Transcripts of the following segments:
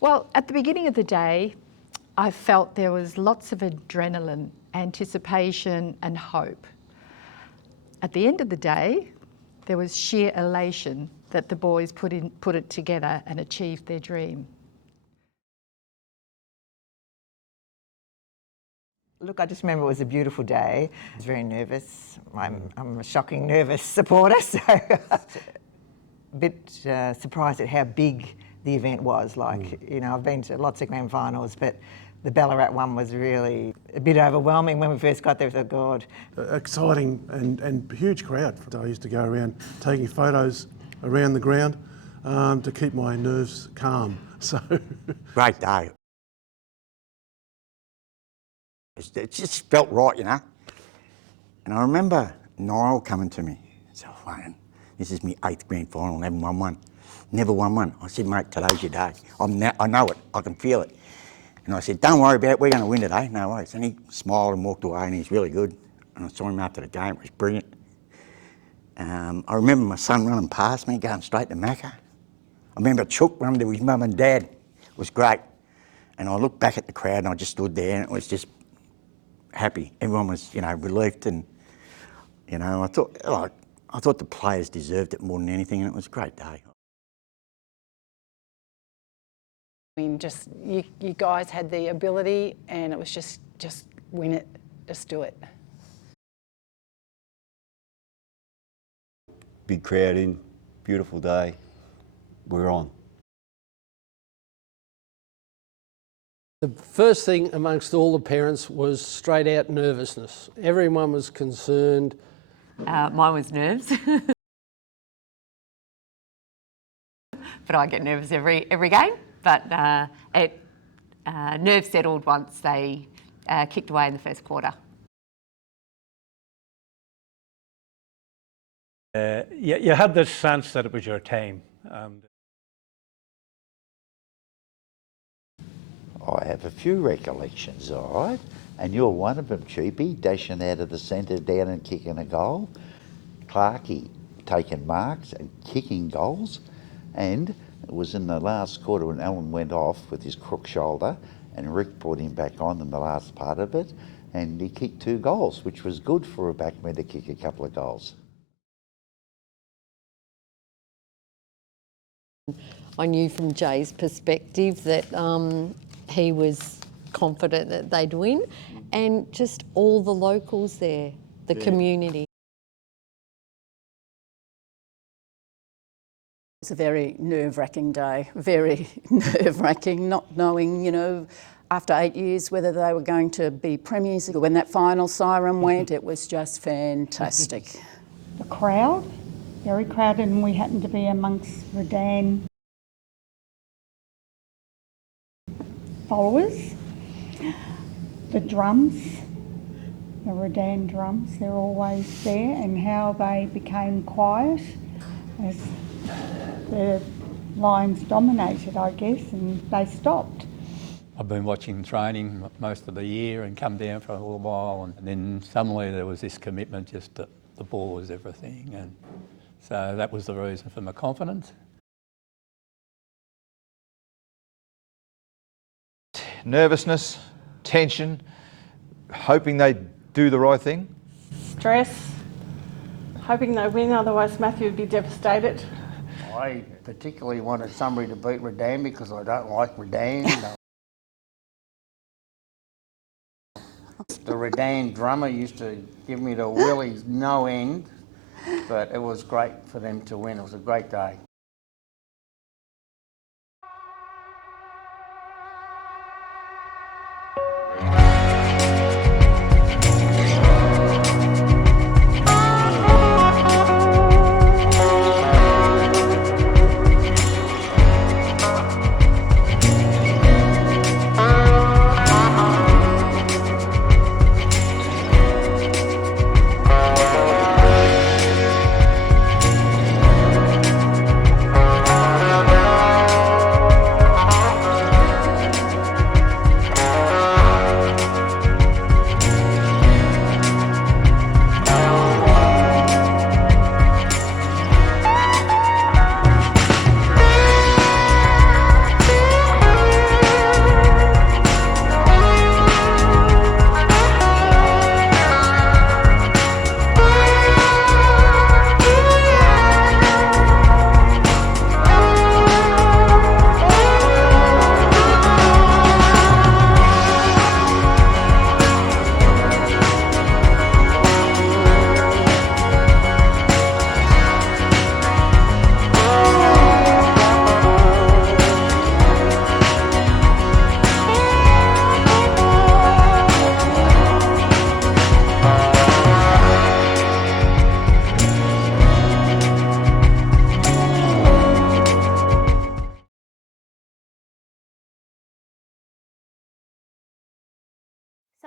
Well, at the beginning of the day, I felt there was lots of adrenaline, anticipation and hope. At the end of the day, there was sheer elation that the boys put it together and achieved their dream. Look, I just remember it was a beautiful day. I was very nervous. I'm a shocking nervous supporter, so a bit surprised at how big the event was. Like, you know, I've been to lots of grand finals, but the Ballarat one was really a bit overwhelming when we first got there. I thought, God. Exciting and huge crowd. I used to go around taking photos around the ground to keep my nerves calm. So great day. It just felt right, you know. And I remember Niall coming to me. So, Wayne, this is my 8th grand final, never won one. Never won one. I said, mate, today's your day. I know it, I can feel it. And I said, don't worry about it, we're going to win today. No worries. And he smiled and walked away, and he's really good. And I saw him after the game, it was brilliant. I remember my son running past me, going straight to Macca. I remember Chook running to his mum and dad. It was great. And I looked back at the crowd and I just stood there and it was just happy. Everyone was, you know, relieved, and, you know, I thought the players deserved it more than anything, and it was a great day. I mean, just you guys had the ability, and it was just win it, just do it. Big crowd in, beautiful day, we're on. The first thing amongst all the parents was straight out nervousness. Everyone was concerned. Mine was nerves. But I get nervous every game. But nerves settled once they kicked away in the first quarter. You had this sense that it was your team. I have a few recollections, all right, and you're one of them, Cheapy, dashing out of the centre down and kicking a goal. Clarkey taking marks and kicking goals, and it was in the last quarter when Alan went off with his crook shoulder and Rick brought him back on in the last part of it, and he kicked 2 goals, which was good for a backman to kick a couple of goals. I knew from Jay's perspective that he was confident that they'd win, and just all the locals there, the community. It's a very nerve-wracking day, very nerve-wracking, not knowing, you know, after 8 years whether they were going to be premiers. When that final siren went, it was just fantastic. The crowd, very crowded, and we happened to be amongst Redan followers. The drums, the Redan drums, they're always there, and how they became quiet as the Lions dominated, I guess, and they stopped. I've been watching training most of the year and come down for a little while, and then suddenly there was this commitment just that the ball was everything, and so that was the reason for my confidence. Nervousness, tension, hoping they do the right thing. Stress, hoping they win, otherwise Matthew would be devastated. I particularly wanted Sunbury to beat Redan because I don't like Redan. The Redan drummer used to give me the willies no end, but it was great for them to win. It was a great day.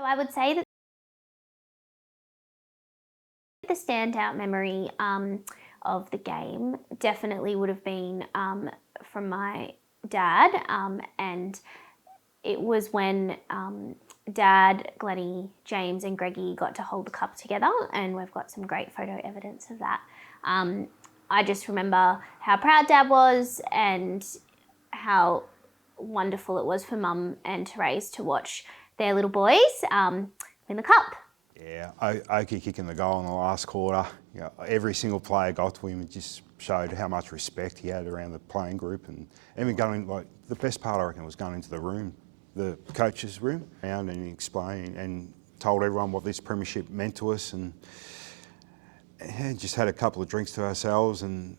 I would say that the standout memory of the game definitely would have been from my dad, and it was when Dad, Glennie, James and Greggy got to hold the cup together, and we've got some great photo evidence of that. I just remember how proud Dad was and how wonderful it was for Mum and Therese to watch their little boys win the cup. Yeah, Oki kicking the goal in the last quarter. You know, every single player got to him and just showed how much respect he had around the playing group, and even going, like, the best part I reckon was going into the room, the coach's room, and he explained and told everyone what this premiership meant to us, and just had a couple of drinks to ourselves, and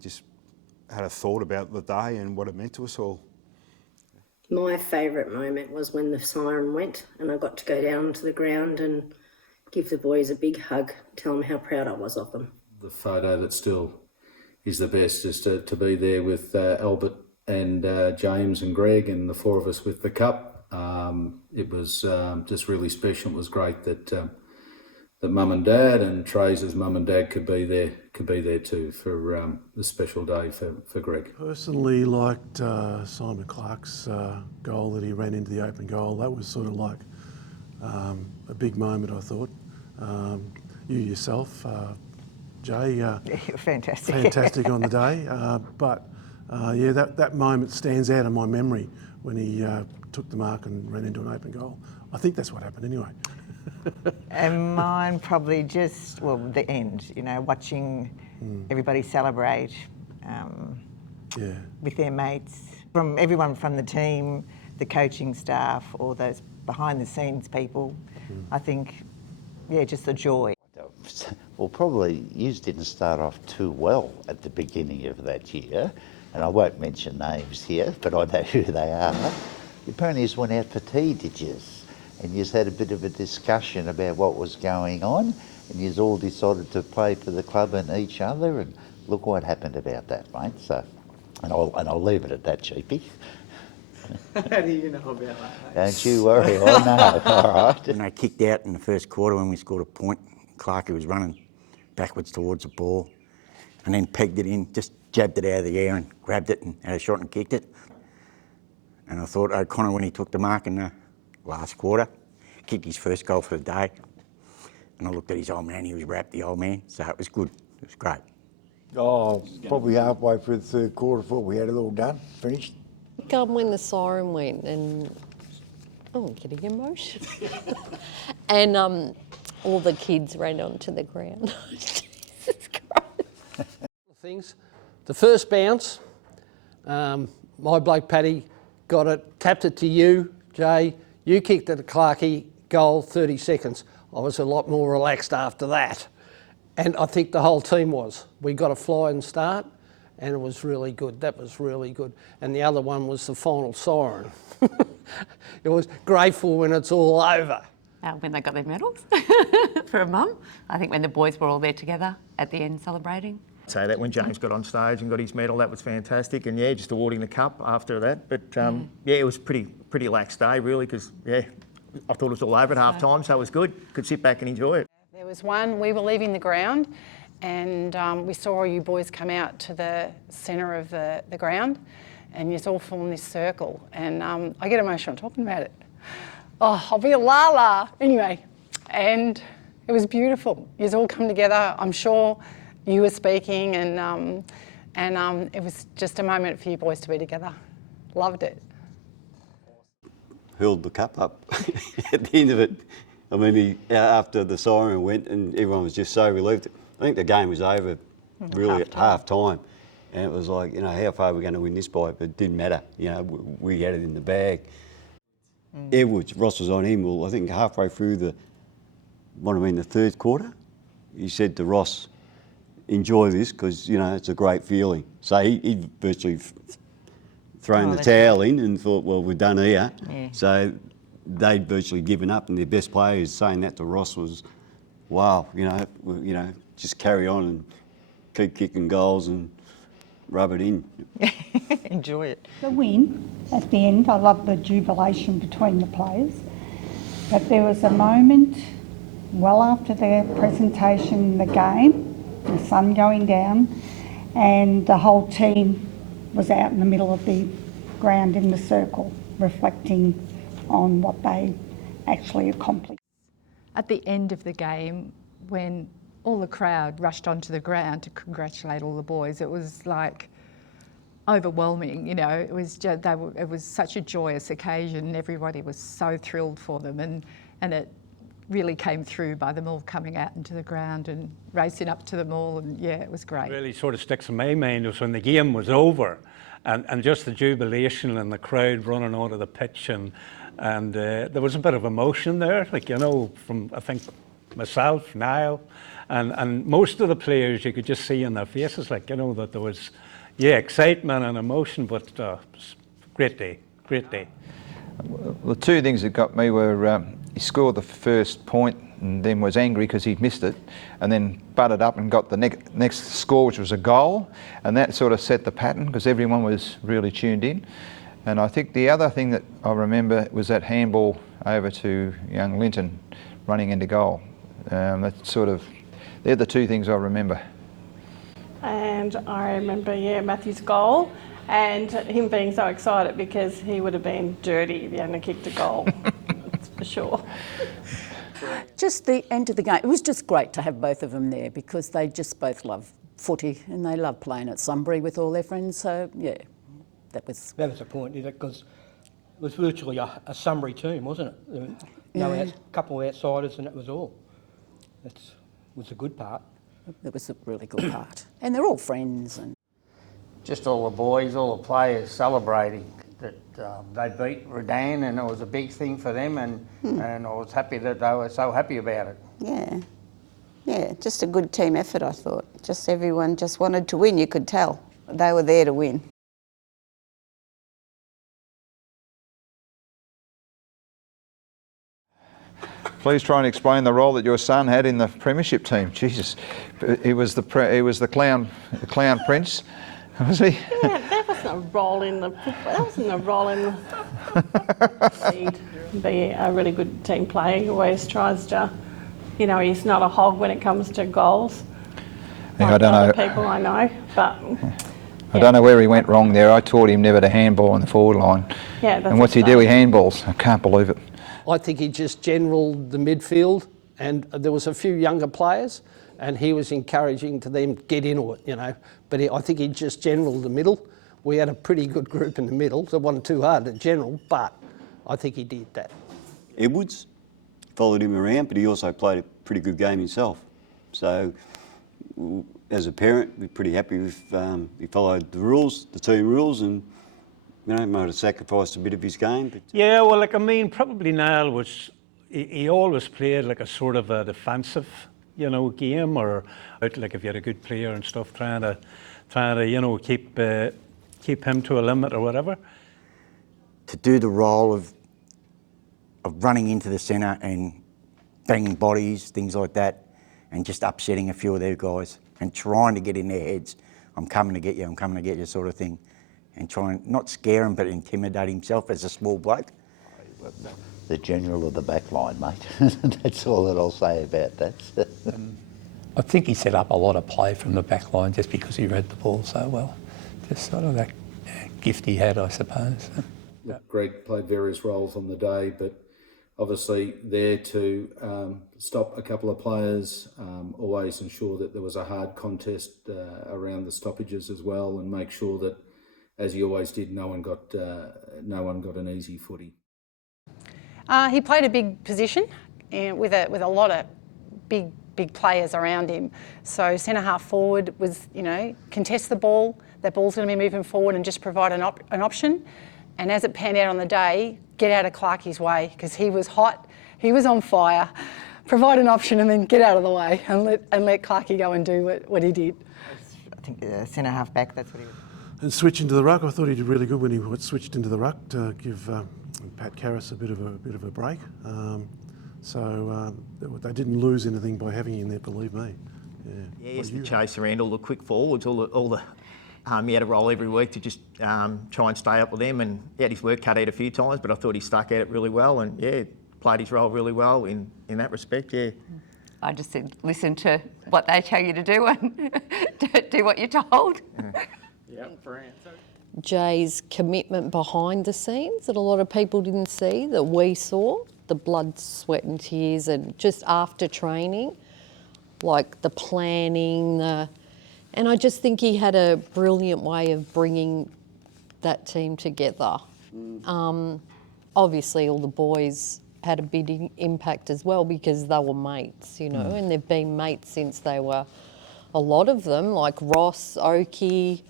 just had a thought about the day and what it meant to us all. My favourite moment was when the siren went and I got to go down to the ground and give the boys a big hug, tell them how proud I was of them. The photo that still is the best is to be there with Albert and James and Greg and the four of us with the cup. It was just really special. It was great that that Mum and Dad and Teresa's Mum and Dad could be there too for the special day for Greg. Personally liked Simon Clark's goal that he ran into the open goal. That was sort of like a big moment, I thought. You yourself, Jay, fantastic. Fantastic on the day. But yeah, that moment stands out in my memory when he took the mark and ran into an open goal. I think that's what happened anyway. And mine probably just, well, the end, you know, watching everybody celebrate with their mates. From everyone from the team, the coaching staff, all those behind the scenes people, I think, yeah, just the joy. Well, probably you didn't start off too well at the beginning of that year, and I won't mention names here, but I know who they are. Apparently you went out for tea, did you? And you had a bit of a discussion about what was going on, and you all decided to play for the club and each other, and look what happened about that, mate. So, and I'll leave it at that, Cheapy. How do you know about that, mate? Don't you worry, I know. All right. And they kicked out in the first quarter when we scored a point. Clarkey was running backwards towards the ball, and then pegged it in, just jabbed it out of the air and grabbed it and had a shot and kicked it. And I thought O'Connor, when he took the mark in the last quarter, kicked his first goal for the day. And I looked at his old man, he was wrapped, the old man, so it was good. It was great. Oh, probably halfway through the third quarter before we had it all done, finished. When the siren went and, oh, I'm getting emotional. And all the kids ran onto the ground. Jesus Christ. Things. The first bounce, my bloke Paddy got it, tapped it to you, Jay. You kicked it at Clarkey, goal, 30 seconds. I was a lot more relaxed after that. And I think the whole team was. We got a flying start and it was really good. That was really good. And the other one was the final siren. It was grateful when it's all over. When they got their medals for a mum. I think when the boys were all there together at the end celebrating. Say that when James got on stage and got his medal, that was fantastic, and yeah, just awarding the cup after that. But yeah, it was pretty lax day really, because yeah, I thought it was all over at half time, so it was good. Could sit back and enjoy it. There was one, we were leaving the ground, and we saw all you boys come out to the centre of the ground, and you all form this circle, and I get emotional talking about it. Oh, I'll be a la-la. Anyway, and it was beautiful. You all come together. I'm sure you were speaking, and it was just a moment for you boys to be together. Loved it. Hurled the cup up at the end of it. I mean, after the siren went and everyone was just so relieved. I think the game was over really at half time. And it was like, you know, how far are we going to win this by? But it didn't matter. You know, we had it in the bag. Edwards, Ross was on him. Well, I think halfway through the third quarter, he said to Ross, enjoy this because, you know, it's a great feeling. So he virtually thrown the towel in and thought, well, we're done here. Yeah. So they'd virtually given up, and their best players saying that to Ross was, wow, you know, just carry on and keep kicking goals and rub it in. Enjoy it. The win at the end, I love the jubilation between the players. But there was a moment well after the presentation, the game, the sun going down, and the whole team was out in the middle of the ground in the circle, reflecting on what they actually accomplished. At the end of the game, when all the crowd rushed onto the ground to congratulate all the boys, it was like overwhelming, you know. It was just, it was such a joyous occasion. Everybody was so thrilled for them, and it really came through by them all coming out into the ground and racing up to them all, and yeah, it was great. Really sort of sticks in my mind was when the game was over, and just the jubilation and the crowd running onto the pitch, and there was a bit of emotion there, like, you know, from I think myself, Niall, and most of the players, you could just see in their faces, like, you know, that there was, yeah, excitement and emotion, but it was a great day, great day. The two things that got me were he scored the first point and then was angry because he'd missed it, and then butted up and got the next score, which was a goal, and that sort of set the pattern because everyone was really tuned in. And I think the other thing that I remember was that handball over to young Linton running into goal. That sort of, they're the two things I remember. And I remember, yeah, Matthew's goal and him being so excited because he would have been dirty if he hadn't kicked a goal. That's for sure. Just the end of the game. It was just great to have both of them there because they just both love footy and they love playing at Sunbury with all their friends. So, yeah, that was the point, because it was virtually a Sunbury team, wasn't it? A couple of outsiders and that was all. That was a good part. It was a really good part. And they're all friends. And just all the boys, all the players celebrating that they beat Redan, and it was a big thing for them, and I was happy that they were so happy about it. Yeah. Yeah, just a good team effort, I thought. Just everyone just wanted to win, you could tell. They were there to win. Please try and explain the role that your son had in the Premiership team. Jesus, he was the clown prince, was he? Yeah, that wasn't a role in the football. That wasn't a role in the be a really good team player. He always tries to, you know, he's not a hog when it comes to goals. Yeah, like I don't other know. people I know, but I don't know where he went wrong there. I taught him never to handball on the forward line. Yeah, that's and what's he do? He handballs. I can't believe it. I think he just generalled the midfield, and there was a few younger players, and he was encouraging to them get into it, you know. But I think he just generalled the middle. We had a pretty good group in the middle, so it wasn't too hard to general, but I think he did that. Edwards followed him around, but he also played a pretty good game himself. So as a parent, we're pretty happy with he followed the rules, the team rules, and you know, might have sacrificed a bit of his game. But Yeah, well, like, I mean, probably Niall was, he always played like a sort of a defensive, you know, game, or like if you had a good player and stuff, trying to you know, keep him to a limit or whatever. To do the role of running into the centre and banging bodies, things like that, and just upsetting a few of their guys and trying to get in their heads, I'm coming to get you sort of thing. And try and not scare him, but intimidate himself as a small bloke. The general of the back line, mate. That's all that I'll say about that. I think he set up a lot of play from the back line just because he read the ball so well. Just sort of that gift he had, I suppose. Look, Greg played various roles on the day, but obviously there to stop a couple of players, always ensure that there was a hard contest around the stoppages as well, and make sure that, as he always did, no one got an easy footy. He played a big position with a lot of big players around him. So centre half forward was, you know, contest the ball. That ball's going to be moving forward and just provide an option. And as it panned out on the day, get out of Clarkie's way because he was hot, he was on fire. Provide an option and then get out of the way and let Clarkie go and do what he did. I think centre half back. That's what he was. And switch into the ruck, I thought he did really good when he switched into the ruck to give Pat Karras a bit of a break. They didn't lose anything by having him in there, believe me. Yeah, he used to chase around all the quick forwards, all the he had a role every week to just try and stay up with them, and he had his work cut out a few times, but I thought he stuck at it really well, and yeah, played his role really well in that respect, yeah. I just said, listen to what they tell you to do and do what you're told. Jay's commitment behind the scenes that a lot of people didn't see, that we saw, the blood, sweat and tears, and just after training, like the planning, and I just think he had a brilliant way of bringing that team together. Obviously all the boys had a big impact as well because they were mates, you know, and they've been mates since they were, a lot of them, like Ross, Oakey,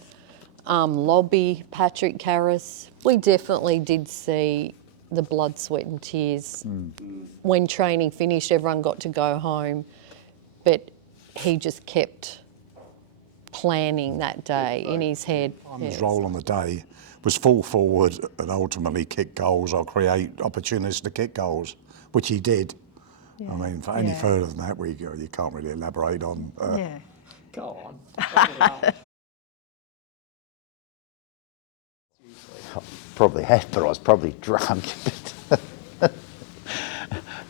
Lobby, Patrick Karras. We definitely did see the blood, sweat and tears. When training finished, everyone got to go home, but he just kept planning that day in his head. His role on the day was fall forward and ultimately kick goals or create opportunities to kick goals, which he did. Yeah. I mean, for any further than that, you can't really elaborate on. Go on. Probably had, but I was probably drunk.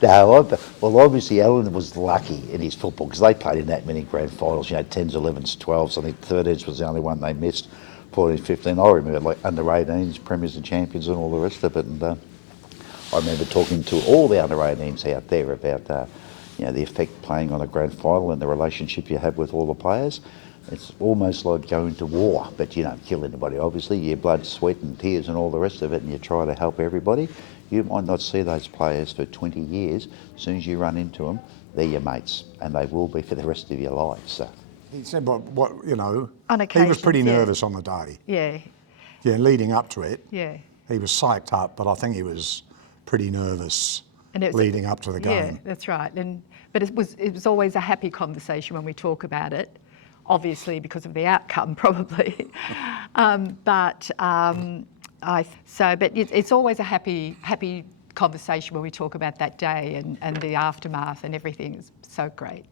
No, well, obviously Alan was lucky in his football because they played in that many grand finals, you know, 10s, 11s, 12s. I think 13s was the only one they missed, 14, 15. I remember like under 18s, premiers and champions and all the rest of it. And I remember talking to all the under 18s out there about, you know, the effect playing on a grand final and the relationship you have with all the players. It's almost like going to war, but you don't kill anybody, obviously. Your blood, sweat and tears and all the rest of it, and you try to help everybody. You might not see those players for 20 years. As soon as you run into them, they're your mates, and they will be for the rest of your life. So. He said, what you know, on he was pretty occasions, nervous on the day. Yeah. Yeah, leading up to it. Yeah. He was psyched up, but I think he was pretty nervous leading up to the game. Yeah, that's right. But it was always a happy conversation when we talk about it. Obviously, because of the outcome, probably. But it's always a happy conversation when we talk about that day and the aftermath and everything. Is so great.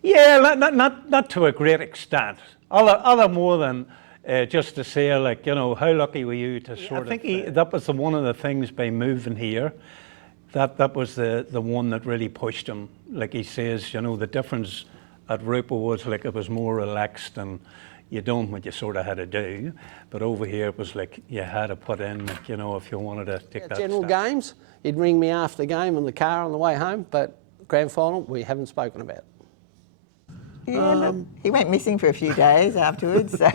Yeah, not to a great extent. Other more than just to say, like, you know, how lucky were you to sort of. I think that was one of the things by moving here. That was the one that really pushed him. Like he says, you know, the difference at Rupert was like it was more relaxed and you done what you sort of had to do. But over here it was like you had to put in, like, you know, if you wanted to take that general step. games, he'd ring me after the game in the car on the way home, but grand final we haven't spoken about. Yeah, he went missing for a few days afterwards. So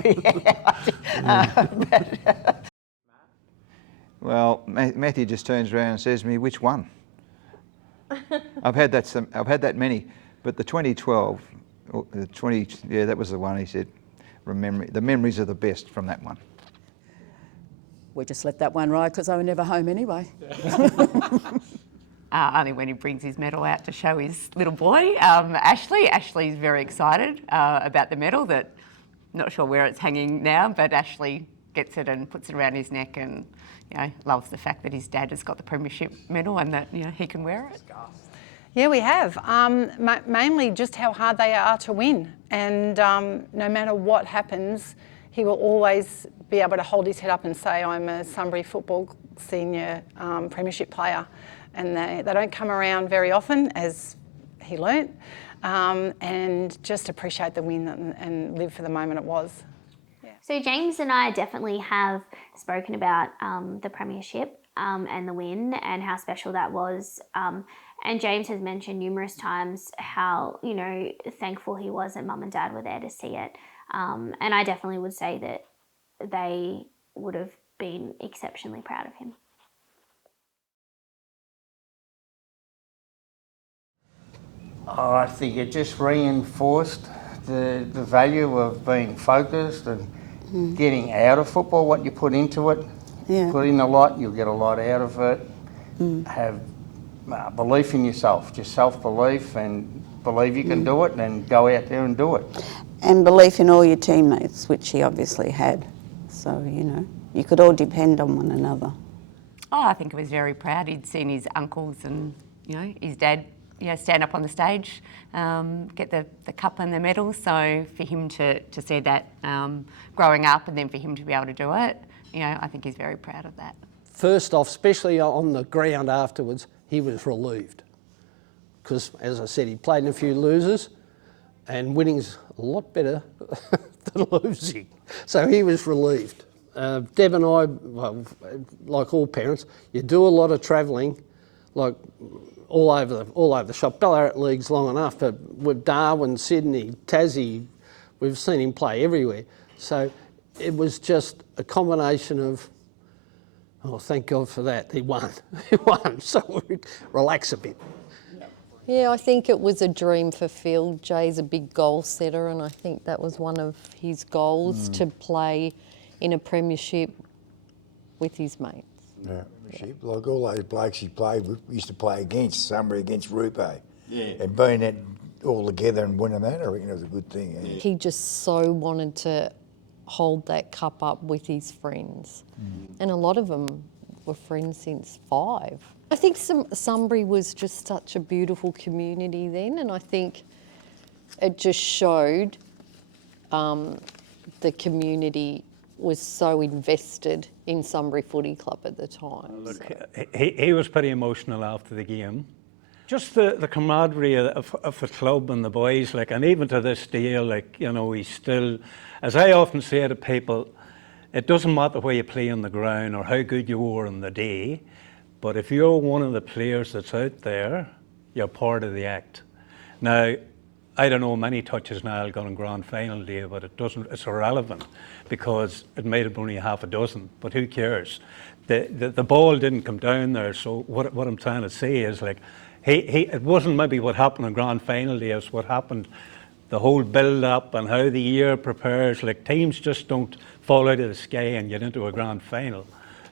Well, Matthew just turns around and says to me, "Which one?" I've had that many, but the 2012, that was the one. He said, "The memories are the best from that one." We just let that one ride because they were never home anyway. Only when he brings his medal out to show his little boy, Ashley's very excited about the medal. That not sure where it's hanging now, but Ashley gets it and puts it around his neck, and you know, loves the fact that his dad has got the Premiership medal and that, you know, he can wear it. Yeah, we have. Mainly just how hard they are to win, and no matter what happens, he will always be able to hold his head up and say, "I'm a Sunbury Football Senior Premiership player." And they don't come around very often, as he learnt, and just appreciate the win and live for the moment it was. Yeah. So James and I definitely have spoken about the Premiership and the win and how special that was. And James has mentioned numerous times how, you know, thankful he was that Mum and Dad were there to see it. And I definitely would say that they would have been exceptionally proud of him. Oh, I think it just reinforced the value of being focused and getting out of football, what you put into it. Yeah. Put in a lot, you'll get a lot out of it. Have belief in yourself, just self-belief, and believe you can do it, and go out there and do it. And belief in all your teammates, which he obviously had. So, you know, you could all depend on one another. Oh, I think he was very proud. He'd seen his uncles and, you know, his dad, you know, stand up on the stage, get the cup and the medal. So for him to see that growing up, and then for him to be able to do it, you know, I think he's very proud of that. First off, especially on the ground afterwards, he was relieved. Because, as I said, he played in a few losers, and winning's a lot better than losing. So he was relieved. Deb and I, well, like all parents, you do a lot of travelling, like all over the shop. Ballarat League's long enough, but with Darwin, Sydney, Tassie, we've seen him play everywhere. So it was just a combination of, oh, thank God for that, he won. He won, so we relax a bit. Yeah, I think it was a dream fulfilled. Jay's a big goal setter, and I think that was one of his goals, to play in a premiership with his mates. Yeah. Like all those blokes he played with, we used to play against, Sunbury against Rupe. Yeah. And being that all together and winning that, I reckon it was a good thing. Yeah. He just so wanted to hold that cup up with his friends. And a lot of them were friends since 5. I think Sunbury was just such a beautiful community then, and I think it just showed the community was so invested in Sunbury Footy Club at the time. Look, he was pretty emotional after the game. Just the camaraderie of the club and the boys, like, and even to this day, like, you know, he's still, as I often say to people, it doesn't matter where you play on the ground or how good you are on the day, but if you're one of the players that's out there, you're part of the act. Now, I don't know how many touches Niall got on grand final day, but it's irrelevant because it might have been only half a dozen, but who cares? The ball didn't come down there, so what I'm trying to say is, like, it wasn't maybe what happened on grand final day, it's what happened, the whole build up and how the year prepares. Like, teams just don't fall out of the sky and get into a grand final.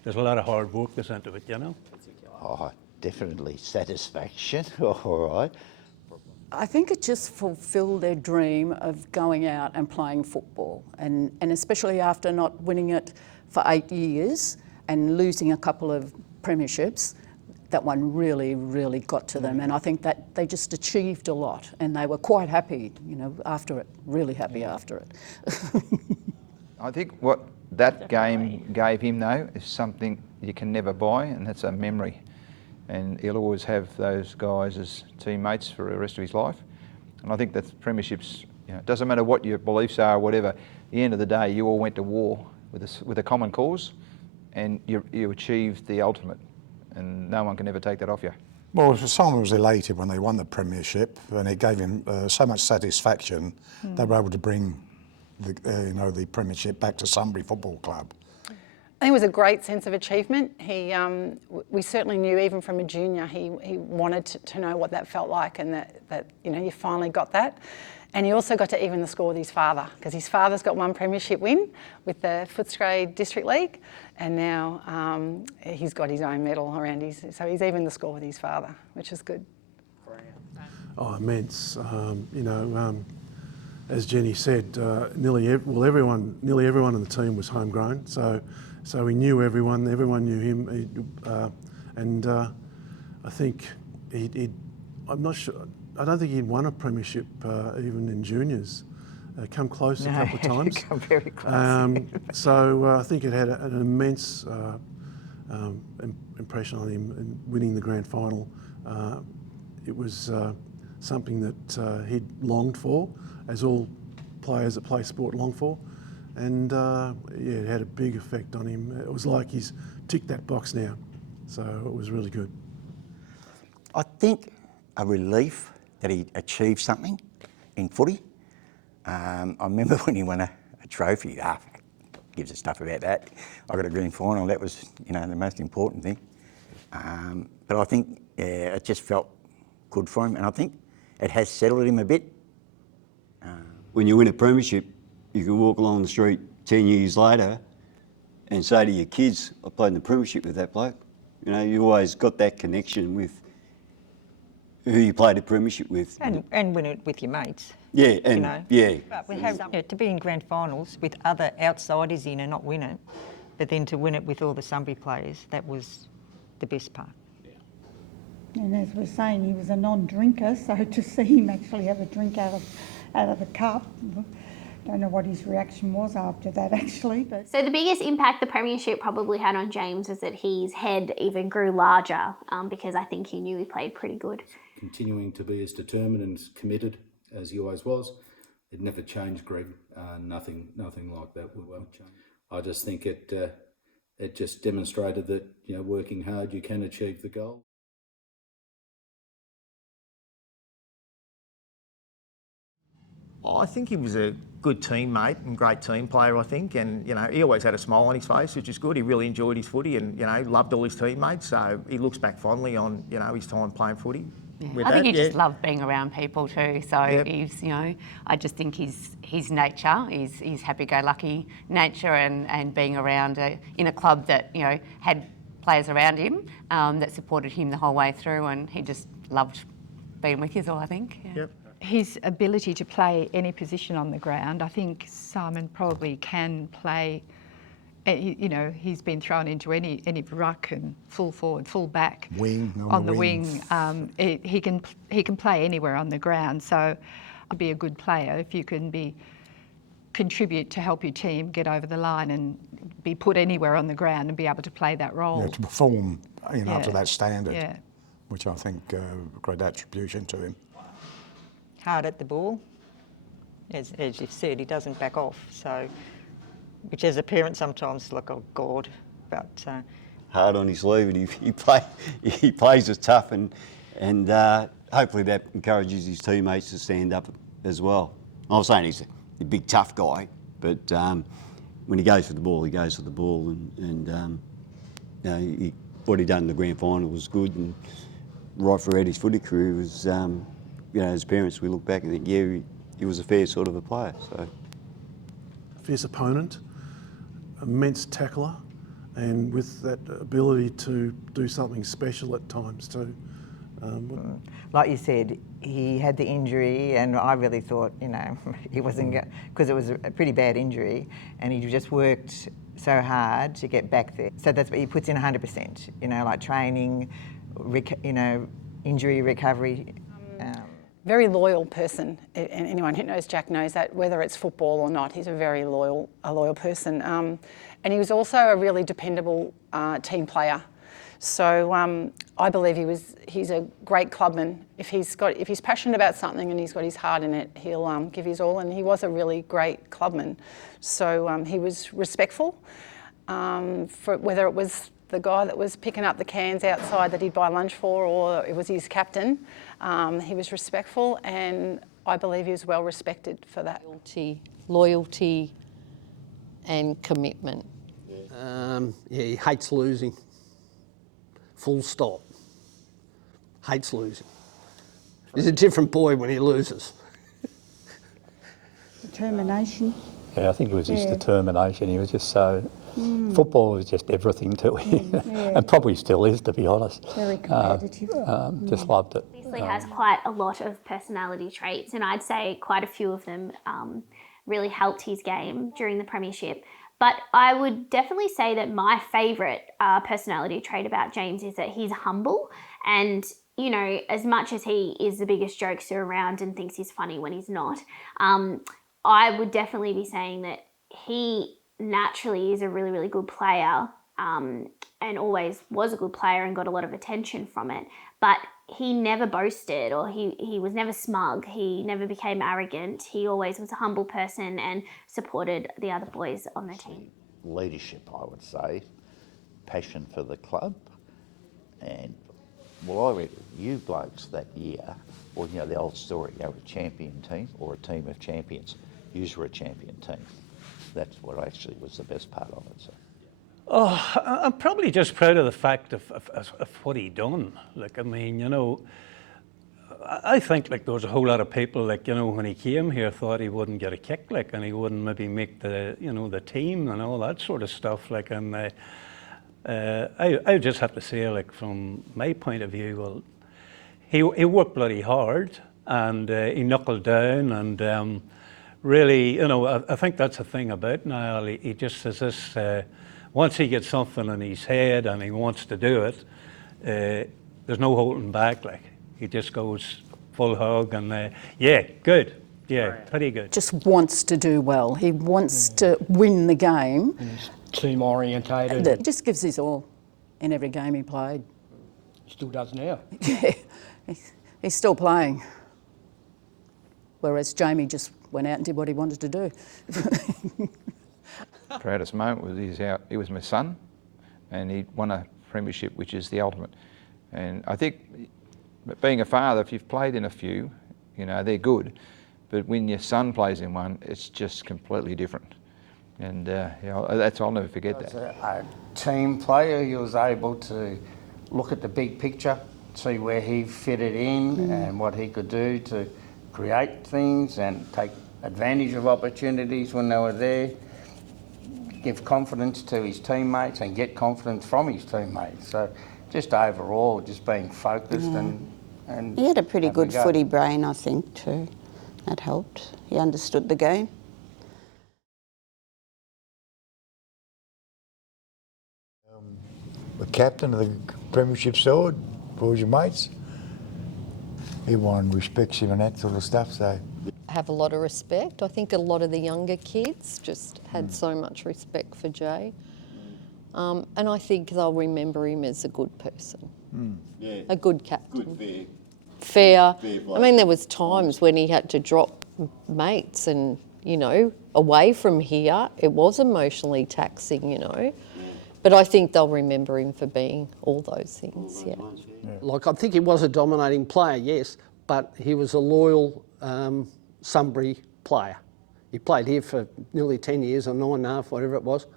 There's a lot of hard work that's into it, you know? Oh, definitely satisfaction, all right. I think it just fulfilled their dream of going out and playing football, and especially after not winning it for 8 years and losing a couple of premierships, that one really, really got to them. And I think that they just achieved a lot, and they were quite happy, you know, after it, really happy after it. I think what that game gave him, though, is something you can never buy, and that's a memory. And he'll always have those guys as teammates for the rest of his life. And I think that premierships, you know, it doesn't matter what your beliefs are or whatever, at the end of the day, you all went to war with a common cause, and you achieved the ultimate, and no one can ever take that off you. Well, Simon was elated when they won the Premiership, and it gave him so much satisfaction they were able to bring the Premiership back to Sunbury Football Club. I think it was a great sense of achievement. We certainly knew, even from a junior, he wanted to know what that felt like, and that you know, you finally got that. And he also got to even the score with his father, because his father's got 1 premiership win with the Footscray District League, and now he's got his own medal around so he's even the score with his father, which is good. Oh, immense. You know, as Jenny said, nearly everyone in the team was homegrown, so he knew everyone knew him, and I think I'm not sure, I don't think he'd won a premiership even in juniors. Come close a couple of times. Come very close. So I think it had an immense impression on him in winning the grand final. It was something that he'd longed for, as all players that play sport long for. And yeah, it had a big effect on him. It was like he's ticked that box now. So it was really good. I think a relief that he achieved something in footy. I remember when he won a trophy, gives a stuff about that. I got a grand final, that was, you know, the most important thing. But I think it just felt good for him, and I think it has settled him a bit. When you win a premiership, you can walk along the street 10 years later and say to your kids, I played in the premiership with that bloke. You know, you always got that connection with who you played a premiership with. And win it with your mates. Yeah, and you know. yeah. But we have to be in grand finals with other outsiders in and not win it, but then to win it with all the Sunbury players, that was the best part. And as we're saying, he was a non-drinker, so to see him actually have a drink out of the cup don't know what his reaction was after that actually, but So the biggest impact the Premiership probably had on James was that his head even grew larger because I think he knew he played pretty good. Continuing to be as determined and as committed as he always was. It never changed, Greg. Nothing like that would change. I just think it just demonstrated that, you know, working hard you can achieve the goal. I think he was a good teammate and great team player, I think, and, you know, he always had a smile on his face, which is good. He really enjoyed his footy and, you know, loved all his teammates, so he looks back fondly on, you know, his time playing footy. I think he just loved being around people too. So he's, you know, I just think his nature, his happy-go-lucky nature, and being around in a club that, you know, had players around him that supported him the whole way through, and he just loved being with us all, I think. Yeah. Yep. His ability to play any position on the ground, I think Simon probably can play. You know, he's been thrown into any ruck and full forward, full back, wing on the wing. He can play anywhere on the ground. So, be a good player if you can contribute to help your team get over the line and be put anywhere on the ground and be able to play that role. Yeah, to perform, you know, up to that standard, yeah. which I think great attribution to him. Hard at the ball. As you've said, he doesn't back off. So, which as a parent sometimes look, oh God, but hard on his sleeve, and he plays as tough, and hopefully that encourages his teammates to stand up as well. I was saying he's a big tough guy, but when he goes for the ball, he goes for the ball, and you know, what he done in the grand final was good, and right throughout his footy career was, you know, as parents we look back and think, yeah, he was a fair sort of a player. So, fierce opponent, immense tackler, and with that ability to do something special at times too. Like you said, he had the injury, and I really thought, you know, he wasn't because it was a pretty bad injury, and he just worked so hard to get back there. So that's what he puts in 100%. You know, like training, you know, injury recovery. Very loyal person, and anyone who knows Jack knows that, whether it's football or not, he's a very loyal person. And he was also a really dependable team player. So I believe he's a great clubman. If he's passionate about something and he's got his heart in it, he'll give his all. And he was a really great clubman. So he was respectful, for whether it was the guy that was picking up the cans outside that he'd buy lunch for, or it was his captain. He was respectful, and I believe he was well respected for that. Loyalty and commitment. Yeah, he hates losing. Full stop. Hates losing. He's a different boy when he loses. determination. Yeah, I think it was his determination. He was just so... Football was just everything to him, and probably still is, to be honest. Very competitive. Just loved it. Obviously has quite a lot of personality traits, and I'd say quite a few of them really helped his game during the Premiership. But I would definitely say that my favourite personality trait about James is that he's humble, and, you know, as much as he is the biggest jokester around and thinks he's funny when he's not, I would definitely be saying that he naturally is a really, really good player, and always was a good player and got a lot of attention from it. But he never boasted, or he was never smug. He never became arrogant. He always was a humble person and supported the other boys on the team. Leadership, I would say, passion for the club, and well, I read you blokes that year, or you know the old story, you know, a champion team or a team of champions. You were a champion team. That's what actually was the best part of it. So. Oh, I'm probably just proud of the fact of what he done. Like, I mean, you know, I think like there was a whole lot of people, like, you know, when he came here thought he wouldn't get a kick, like, and he wouldn't maybe make the, you know, the team and all that sort of stuff. Like, and I just have to say, like, from my point of view, well, he worked bloody hard, and he knuckled down, and really, you know, I think that's the thing about Niall. He just says this, once he gets something in his head and he wants to do it, there's no holding back. Like, he just goes full hog, and yeah, good. Yeah, pretty good. Just wants to do well. He wants to win the game. And he's team orientated. He just gives his all in every game he played. Still does now. Yeah, he's still playing. Whereas Jamie just went out and did what he wanted to do. Proudest moment was he was my son, and he won a premiership, which is the ultimate. And I think, being a father, if you've played in a few, you know, they're good. But when your son plays in one, it's just completely different. And you know, I'll never forget that. As a team player, he was able to look at the big picture, see where he fitted in and what he could do to create things and take advantage of opportunities when they were there, give confidence to his teammates and get confidence from his teammates. So just overall, just being focused and he had a pretty having good go. footy brain, I think, too. That helped. He understood the game. The captain of the Premiership side, for your mates. Everyone respects him and that sort of stuff, so. Have a lot of respect. I think a lot of the younger kids just had so much respect for Jay. And I think they'll remember him as a good person, Yeah. a good captain. Good, Fair. Fair I mean, there was times when he had to drop mates and, you know, away from here. It was emotionally taxing, you know. But I think they'll remember him for being all those things, yeah. Like, I think he was a dominating player, yes, but he was a loyal Sunbury player. He played here for nearly 10 years or 9.5, whatever it was.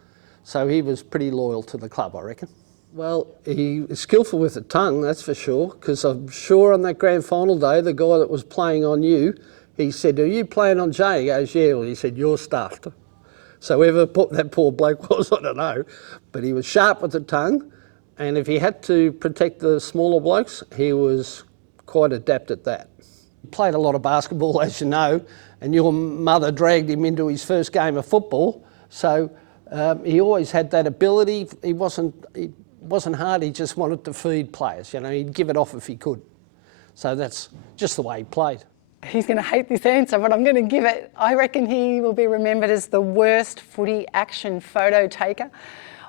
So he was pretty loyal to the club, I reckon. Well, he was skillful with the tongue, that's for sure, because I'm sure on that grand final day, the guy that was playing on you, he said, "Are you playing on Jay?" He goes, "Yeah." Well, he said, "You're stuffed." So whoever that poor bloke was, I don't know. But he was sharp with the tongue, and if he had to protect the smaller blokes, he was quite adept at that. He played a lot of basketball, as you know, and your mother dragged him into his first game of football. So he always had that ability. He wasn't hard, he just wanted to feed players. You know, he'd give it off if he could. So that's just the way he played. He's going to hate this answer, but I'm going to give it. I reckon he will be remembered as the worst footy action photo taker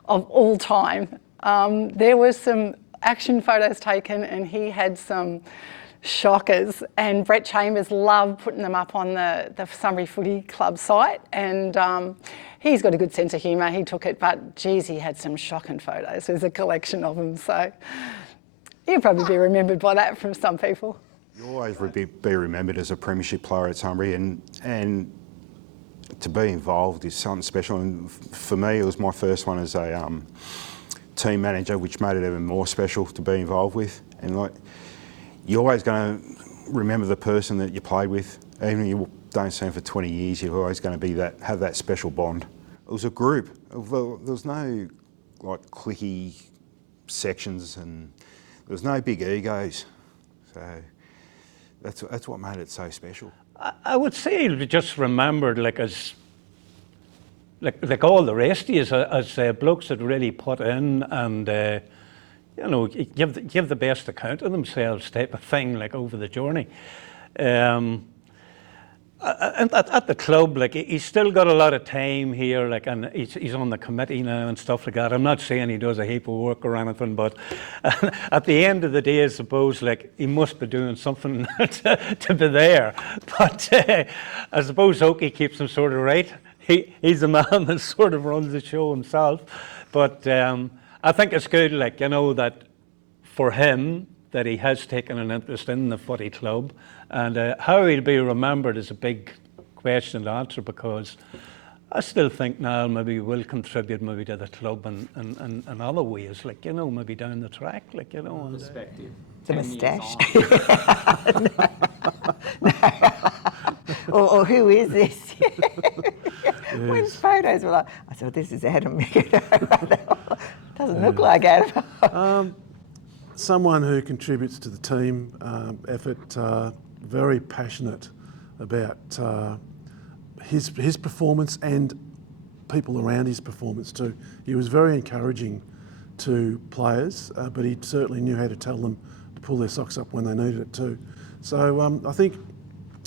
of all time. There were some action photos taken and he had some shockers, and Brett Chambers loved putting them up on the Sunbury Footy Club site, and he's got a good sense of humour. He took it, but geez, he had some shocking photos. There's a collection of them, so he'll probably be remembered by that from some people. You'll always be remembered as a premiership player at Sunbury, and to be involved is something special. And for me, it was my first one as a team manager, which made it even more special to be involved with. And like, you're always going to remember the person that you played with, even if you don't see them for 20 years. You're always going to have that special bond. It was a group. There was no like cliquey sections, and there was no big egos. So that's what made it so special. I would say he'll be just remembered like as like all the rest of you as blokes that really put in and you know, give the best account of themselves type of thing, like over the journey. And at the club, like he's still got a lot of time here, like, and he's on the committee now and stuff like that. I'm not saying he does a heap of work or anything, but at the end of the day, I suppose, like, he must be doing something to be there. But I suppose Oakey keeps him sort of right. He's the man that sort of runs the show himself. But I think it's good, like, you know, that for him, that he has taken an interest in the footy club, and how he'll be remembered is a big question to answer, because I still think Niall maybe will contribute maybe to the club in other ways, like, you know, maybe down the track, like, you know. Perspective. The moustache. or who is this? When photos were like, I thought, this is Adam. Doesn't look like Adam. Someone who contributes to the team effort, very passionate about his performance and people around his performance too. He was very encouraging to players, but he certainly knew how to tell them to pull their socks up when they needed it too. So I think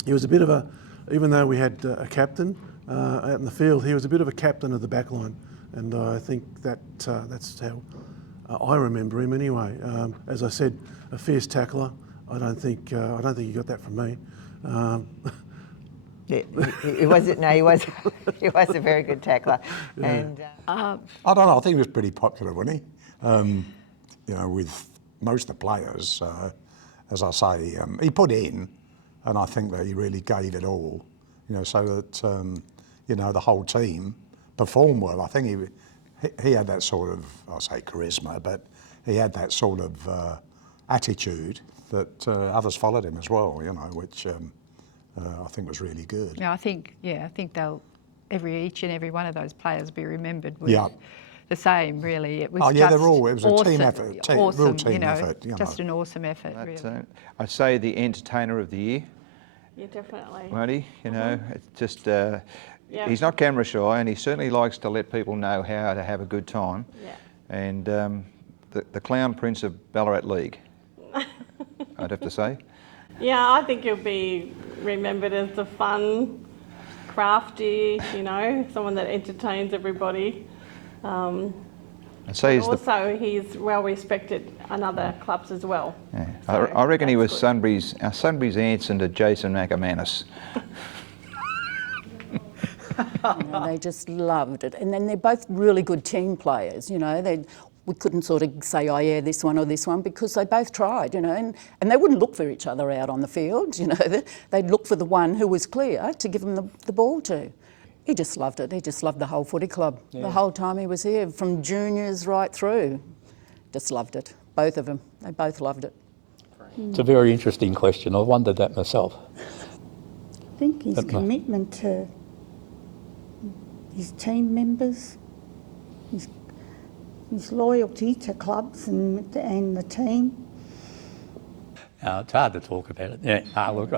he was a bit of a even though we had a captain out in the field, he was a bit of a captain of the back line, and I think that's how I remember him anyway. As I said, a fierce tackler. I don't think he got that from me. Yeah, he was. No, he was. He was a very good tackler. Yeah. And I don't know. I think he was pretty popular, wasn't he? You know, with most of the players, as I say, he put in, and I think that he really gave it all. You know, so that you know, the whole team performed well. I think he had that sort of, I say charisma, but he had that sort of attitude that others followed him as well. You know, which. I think was really good. Yeah, I think they'll each and every one of those players be remembered with the same. Really, it was. Oh yeah, just it was awesome, a team effort, awesome, real team you know, effort. You know. just an awesome effort. Really. I'd say the entertainer of the year. Yeah, definitely. Marty, you know, it's just Yeah. he's not camera shy, and he certainly likes to let people know how to have a good time. Yeah. And the clown prince of Ballarat League, I'd have to say. Yeah, I think he'll be remembered as the fun, crafty, you know, someone that entertains everybody. I'd say he's well respected in other clubs as well. Yeah. So I reckon he was good. Sunbury's answer to Jason McManus. You know, they just loved it. And then they're both really good team players, you know. We couldn't sort of say, oh yeah, this one or this one, because they both tried, you know, and they wouldn't look for each other out on the field, you know. They'd look for the one who was clear to give them the ball to. He just loved it. He just loved the whole footy club. Yeah. The whole time he was here, from juniors right through. Just loved it. Both of them. They both loved it. It's a very interesting question. I wondered that myself. I think his commitment to his team members, his loyalty to clubs and the team. It's hard to talk about it. Yeah. Look,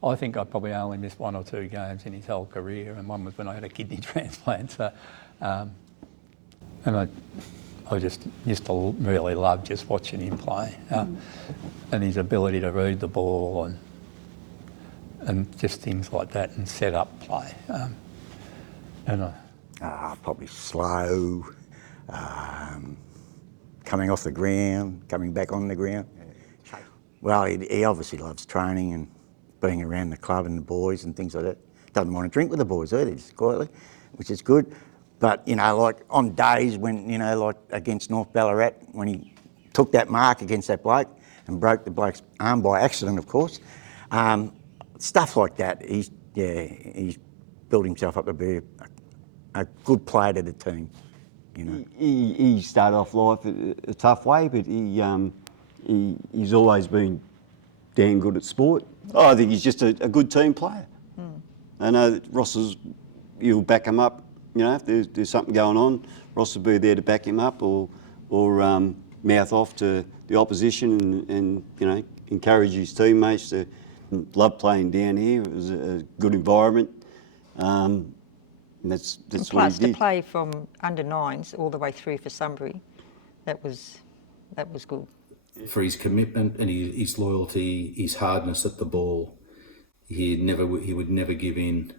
I think I probably only missed 1 or 2 games in his whole career, and one was when I had a kidney transplant. So, and I just used to really love just watching him play, and his ability to read the ball and just things like that, and set up play. Probably slow, coming off the ground, coming back on the ground. Well, he obviously loves training and being around the club and the boys and things like that. Doesn't want to drink with the boys either, just quietly, which is good. But, you know, like on days when, you know, like against North Ballarat, when he took that mark against that bloke and broke the bloke's arm by accident, of course, stuff like that, he's built himself up to be a good player to the team, you know. He started off life a tough way, but he's always been damn good at sport. I think he's just a good team player. I know that you'll back him up, you know, if there's something going on, Ross will be there to back him up or mouth off to the opposition and you know, encourage his teammates to love playing down here. It was a good environment. And that's and what plus he did. to play from under 9s all the way through for Sunbury, that was good. For his commitment and his loyalty, his hardness at the ball, he would never give in.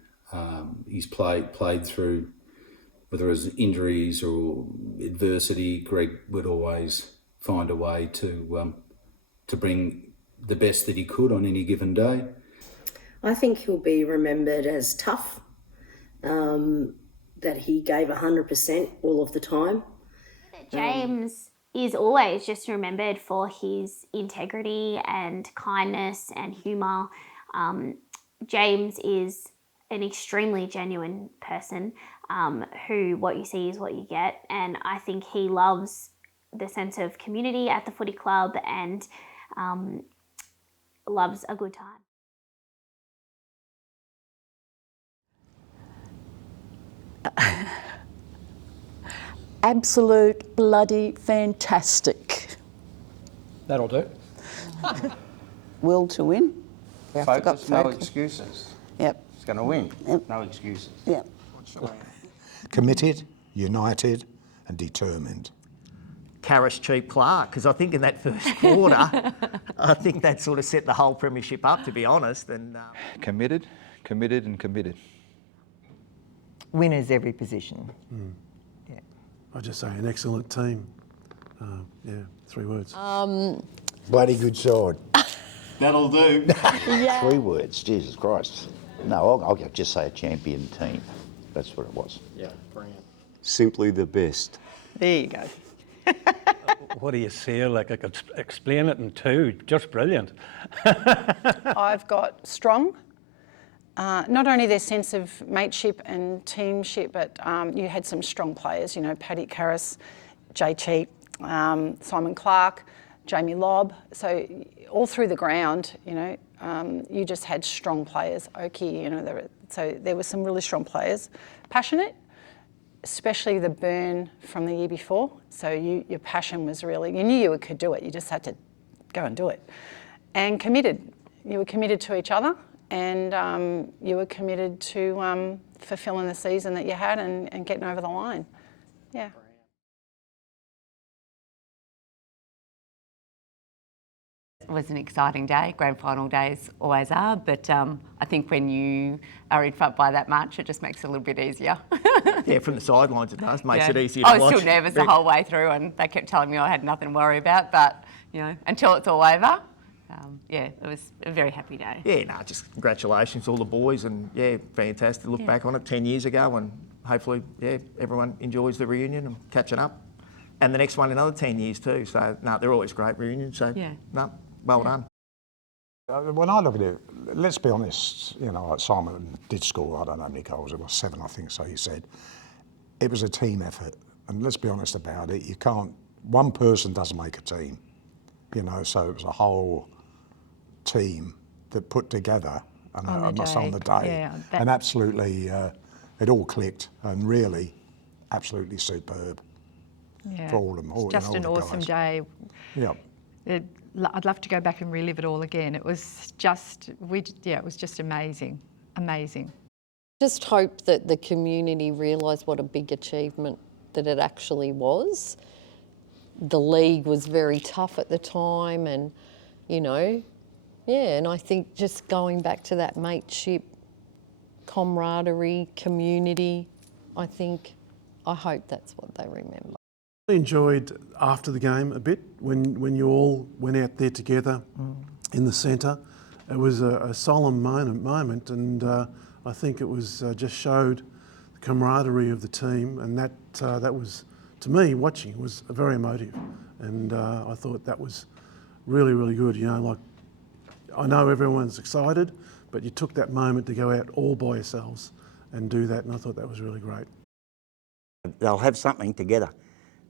He's played through, whether it was injuries or adversity. Greg would always find a way to bring the best that he could on any given day. I think he'll be remembered as tough, that he gave 100% all of the time. James is always just remembered for his integrity and kindness and humour. James is an extremely genuine person who what you see is what you get, and I think he loves the sense of community at the footy club and loves a good time. Absolute bloody fantastic. That'll do. Will to win. We have to Focus, got no focus. excuses. Yep. It's going to win. Yep. No excuses. Yep. Committed, united and determined. Karras, Cheap, Clark, because I think in that first quarter, I think that sort of set the whole premiership up, to be honest. And Committed, committed and committed. Winners every position. Yeah. I'd just say an excellent team. Yeah, 3 words. Bloody good side. That'll do. Yeah. 3 words, Jesus Christ. No, I'll just say a champion team. That's what it was. Yeah, brilliant. Simply the best. There you go. What do you say? Like, I could explain it in 2. Just brilliant. I've got strong. Not only their sense of mateship and teamship, but you had some strong players, you know, Paddy Karras, JT, Simon Clark, Jamie Lobb. So all through the ground, you know, you just had strong players. Oki, you know, so there were some really strong players. Passionate, especially the burn from the year before. So your passion was really, you knew you could do it. You just had to go and do it. And committed. You were committed to each other, and you were committed to fulfilling the season that you had and getting over the line. Yeah. It was an exciting day. Grand final days always are, but I think when you are in front by that much, it just makes it a little bit easier. Yeah, from the sidelines it does, makes Yeah. it easier to I was watch. still nervous the whole way through, and they kept telling me I had nothing to worry about, but, you know, until it's all over, yeah, it was a very happy day. Yeah, no, just congratulations to all the boys, and yeah, fantastic. Look back on it 10 years ago, and hopefully, yeah, everyone enjoys the reunion and catching up. And the next one another 10 years too. So, no, they're always great reunions. So, no, well done. When I look at it, let's be honest, you know, like Simon did score, I don't know how many goals, it was 7, I think, so he said. It was a team effort, and let's be honest about it, you can't, one person doesn't make a team, you know, so it was a whole team that put together on the day. Yeah, and absolutely, it all clicked, and really, absolutely superb for all of them. It's just an awesome day. Yeah. I'd love to go back and relive it all again. It was just, it was just amazing, amazing. Just hope that the community realised what a big achievement that it actually was. The league was very tough at the time, and, you know, yeah, and I think just going back to that mateship, camaraderie, community, I hope that's what they remember. I enjoyed after the game a bit when you all went out there together in the centre. It was a solemn moment, and I think it was just showed the camaraderie of the team, and that was, to me, watching was very emotive, and I thought that was really, really good. You know, like, I know everyone's excited, but you took that moment to go out all by yourselves and do that, and I thought that was really great. They'll have something together,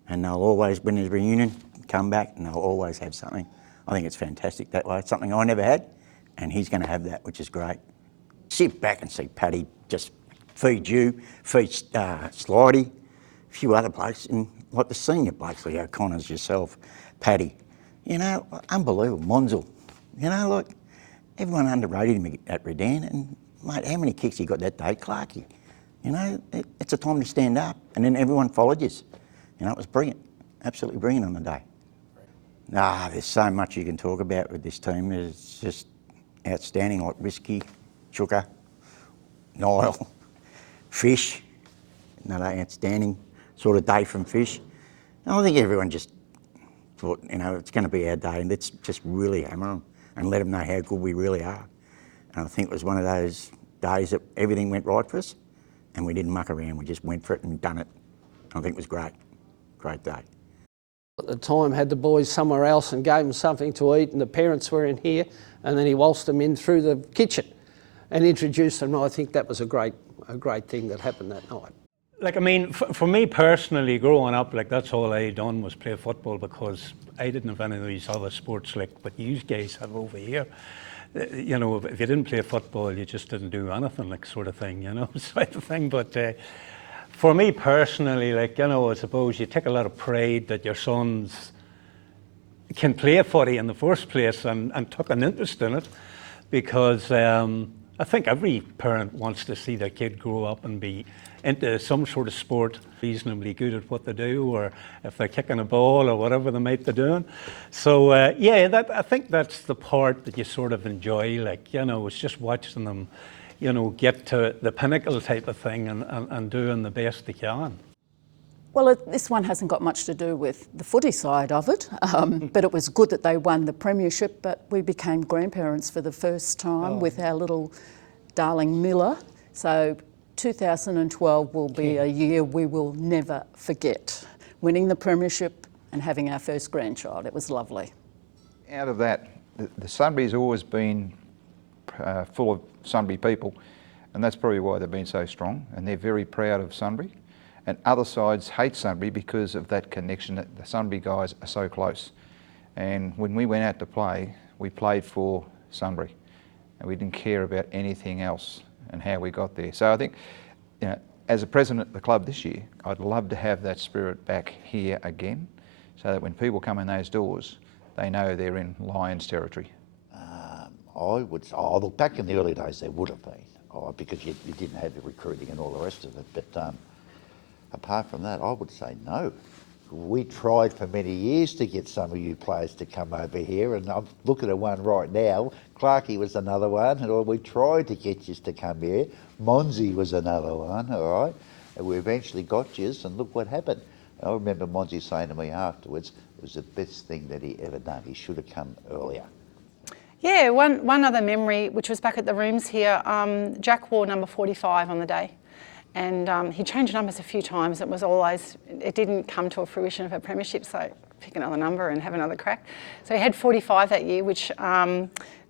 and they'll always, when there's a reunion, come back and they'll always have something. I think it's fantastic that way. It's something I never had, and he's going to have that, which is great. Sit back and see Paddy just feed you, feed Slidey, a few other blokes, and like the senior blokes, like O'Connor's, yourself, Paddy. You know, unbelievable. Monzel. You know, like, everyone underrated him at Redan, and mate, how many kicks he got that day? Clarkie. You know, it's a time to stand up, and then everyone followed you. You know, it was brilliant, absolutely brilliant on the day. There's so much you can talk about with this team. It's just outstanding, like Risky, Chuka, Niall, Fish. Another outstanding sort of day from Fish. And I think everyone just thought, you know, it's going to be our day, and let's just really hammer them and let them know how good we really are. And I think it was one of those days that everything went right for us, and we didn't muck around. We just went for it and done it. I think it was great. Great day. At the time, had the boys somewhere else and gave them something to eat, and the parents were in here, and then he waltzed them in through the kitchen and introduced them. I think that was a great thing that happened that night. Like, I mean, for me personally, growing up, like, that's all I done was play football, because I didn't have any of these other sports like what you guys have over here. You know, if you didn't play football, you just didn't do anything, like, sort of thing, you know, sort of thing. But for me personally, like, you know, I suppose you take a lot of pride that your sons can play footy in the first place, and took an interest in it, because I think every parent wants to see their kid grow up and be into some sort of sport, reasonably good at what they do, or if they're kicking a ball or whatever they might be doing. So yeah, I think that's the part that you sort of enjoy, like, you know, it's just watching them, you know, get to the pinnacle type of thing and doing the best they can. Well, this one hasn't got much to do with the footy side of it, but it was good that they won the Premiership, but we became grandparents for the first time with our little darling Miller. So 2012 will be a year we will never forget. Winning the Premiership and having our first grandchild. It was lovely. Out of that, the Sunbury's always been full of Sunbury people, and that's probably why they've been so strong, and they're very proud of Sunbury. And other sides hate Sunbury because of that connection, that the Sunbury guys are so close. And when we went out to play, we played for Sunbury, and we didn't care about anything else and how we got there. So I think, you know, as a president of the club this year, I'd love to have that spirit back here again, so that when people come in those doors, they know they're in Lions territory. I would, look, back in the early days there would have been, because you didn't have the recruiting and all the rest of it, but apart from that, I would say no. We tried for many years to get some of you players to come over here, and I'm looking at one right now. Clarkey was another one, and we tried to get you to come here. Monzi was another one, all right? And we eventually got you, and look what happened. I remember Monzi saying to me afterwards, it was the best thing that he ever done. He should have come earlier. Yeah, one other memory, which was back at the rooms here, Jack wore number 45 on the day. And he changed numbers a few times. It didn't come to a fruition of a premiership, so pick another number and have another crack. So he had 45 that year, which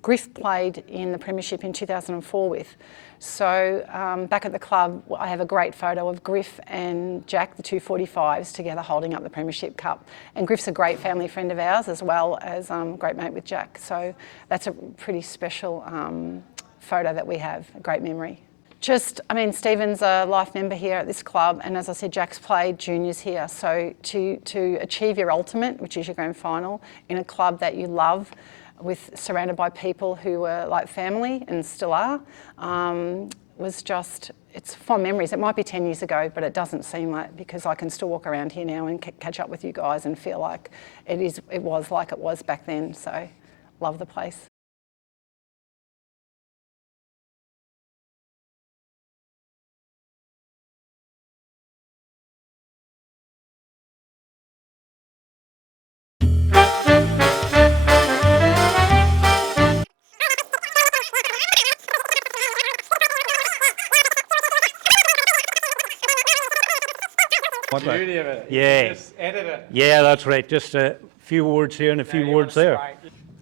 Griff played in the premiership in 2004 with. So back at the club, I have a great photo of Griff and Jack, the two 45s, together holding up the Premiership Cup. And Griff's a great family friend of ours, as well as a great mate with Jack. So that's a pretty special photo that we have, a great memory. Stephen's a life member here at this club, and as I said, Jack's played juniors here. So to achieve your ultimate, which is your grand final, in a club that you love, surrounded by people who were like family and still are, it's fond memories. It might be 10 years ago, but it doesn't seem like, because I can still walk around here now and catch up with you guys and feel like it was like it was back then. So love the place. Beauty of it. Yeah. Just edit it. Yeah, that's right. Just a few words here and a few words there.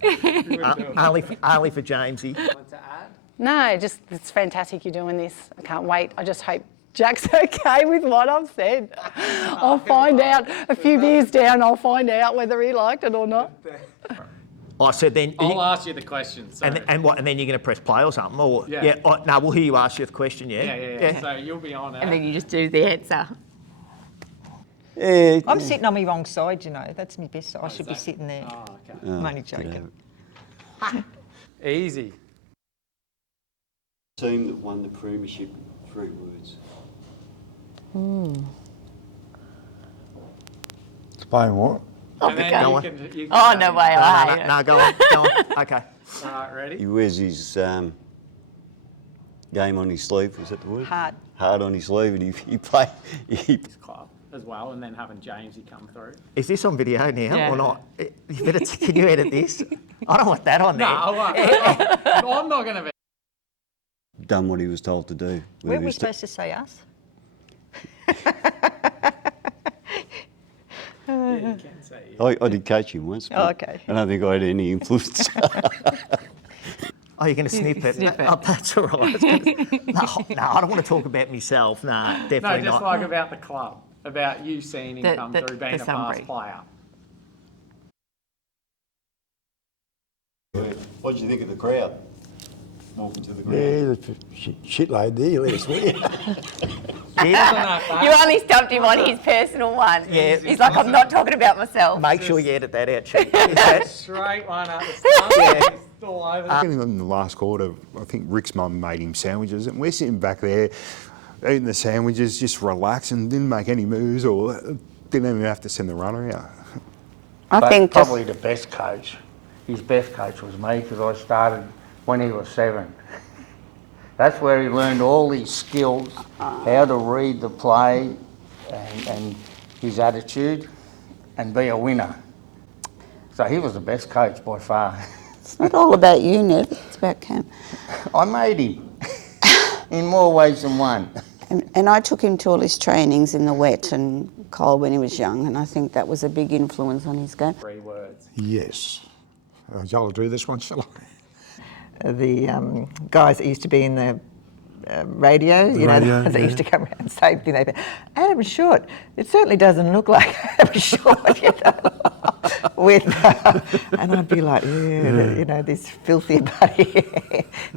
Only for Jamesy. No, it's fantastic you're doing this. I can't wait. I just hope Jack's okay with what I've said. I'll find out a few beers down. I'll find out whether he liked it or not. I said then. I'll ask you the question. And what? And then you're going to press play or something? Or yeah. No, we'll hear you ask you the question. Yeah. Yeah. So you'll be on it. And then you just do the answer. I'm sitting on my wrong side, you know. That's my best side. I should be sitting there. Oh, okay. I'm only joking. Easy. Team that won the Premiership, 3 words. Explain what? Oh, and then go on. You can Oh, no way. No, go on. Okay. All right, ready? He wears his game on his sleeve, is that the word? Hard. Hard on his sleeve, and he played. Club as well, and then having Jamesy come through. Is this on video now or not? Can you edit this? I don't want that on there. No, I'm not going to be. Done what he was told to do. Weren't we supposed to say us? Yeah, you can say it. I did coach him once. Oh, okay. I don't think I had any influence. Oh, you're going to snip it? Oh, that's all right. No, I don't want to talk about myself. No, definitely not. No, just like about the club, about you seeing him come through, being a past player. What did you think of the crowd walking to the ground? Yeah, shit load there, you let us swear. You only stopped him on his personal one. Yeah. He's like, I'm not talking about myself. Make sure you edit that out, Chief. Straight one up the start. All over. In the last quarter, I think Rick's mum made him sandwiches, and we're sitting back there eating the sandwiches, just relaxing, didn't make any moves or didn't even have to send the runner out. I think probably the best coach, his best coach was me, because I started when he was 7. That's where he learned all these skills, how to read the play and his attitude and be a winner. So he was the best coach by far. It's not all about you, Ned, it's about Cam. I made him in more ways than one. And I took him to all his trainings in the wet and cold when he was young, and I think that was a big influence on his game. 3 words. Yes. Y'all do this one, shall I? The guys that used to be in the radio, you know, radio, that used to come around and say, you know, Adam Short, it certainly doesn't look like Adam Short, you know, with, and I'd be like, you know, this filthy bloody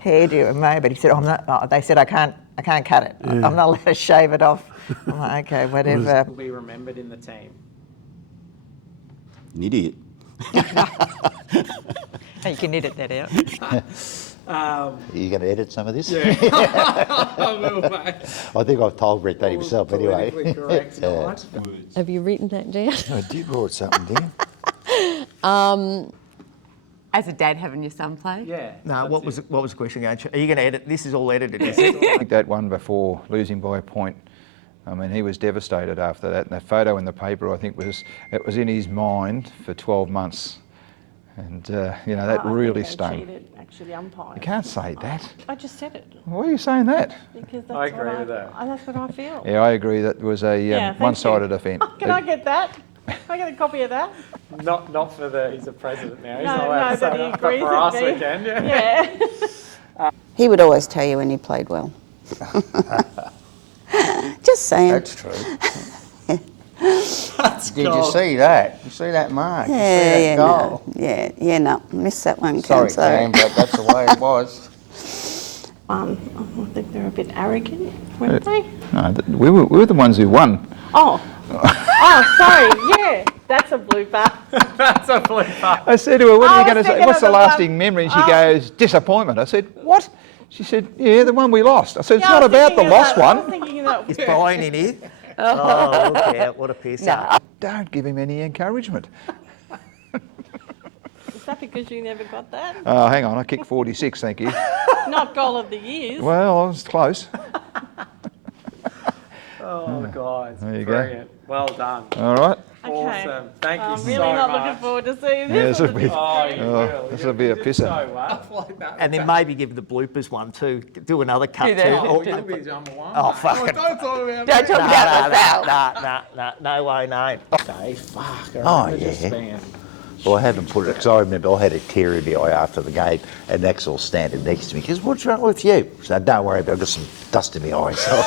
hairdo and mate, but he said, I'm not, they said I can't cut it. I'm not allowed to shave it off. I'm like, okay, whatever. Will be remembered in the team. An idiot. You can edit that out. Are you going to edit some of this? Yeah. I will, mate. I think I've told Brett that himself anyway. Correct, Have you written that down? I did write something down. As a dad having your son play? Yeah. No, what was the question again? Are you going to edit? This is all edited. Is I it? think that one before losing by a point, I mean, he was devastated after that. And that photo in the paper, I think, was in his mind for 12 months. And, you know, that really stung. Actually, umpire. You can't say that. I just said it. Why are you saying that? Because that's I agree with that. That's what I feel. Yeah, I agree. That was a one-sided event. Can I get that? Can I get a copy of that? Not for the, he's a president now. He's No, not allowed to say but he that, but agrees for with us me. we can, yeah. Yeah. He would always tell you when he played well. Just saying. That's true. Did you see that? You see that mark? You see that goal? No. No, missed that one, Sorry, Cam, sorry. Cam, but that's the way it was. I think they're a bit arrogant, weren't they? No, we were the ones who won. Oh. Oh, sorry. Yeah, that's a blooper. That's a blooper. I said to her, what are you I going was to say? thinking What's of the the lasting one- memory? And she goes, disappointment. I said, what? She said, yeah, the one we lost. I said, it's Yeah, I not was about the thinking of lost that. I was one. thinking of that. He's buying in here. Oh, look out, what a piss. No, don't give him any encouragement. Is that because you never got that? Oh, hang on, I kicked 46, thank you. Not goal of the year. Well, I was close. Oh, guys. There you go. Brilliant. Well done. All right. Awesome. Thank you I'm so really not much. looking forward to seeing Yeah, this. this will be, Oh, you will. this will be a pisser. So well. And then maybe give the bloopers one too. Do another cut Do too. that. Oh, you'll be number one. Oh, mate. fuck Oh, it. don't talk about Don't me. talk about myself. No way, no. Dave, fuck. Oh, I just yeah. spam. Well, I haven't put it, because I remember I had a tear in the eye after the game, and Axel standing next to me, he goes, what's wrong with you? So don't worry about it, I've got some dust in my eye. So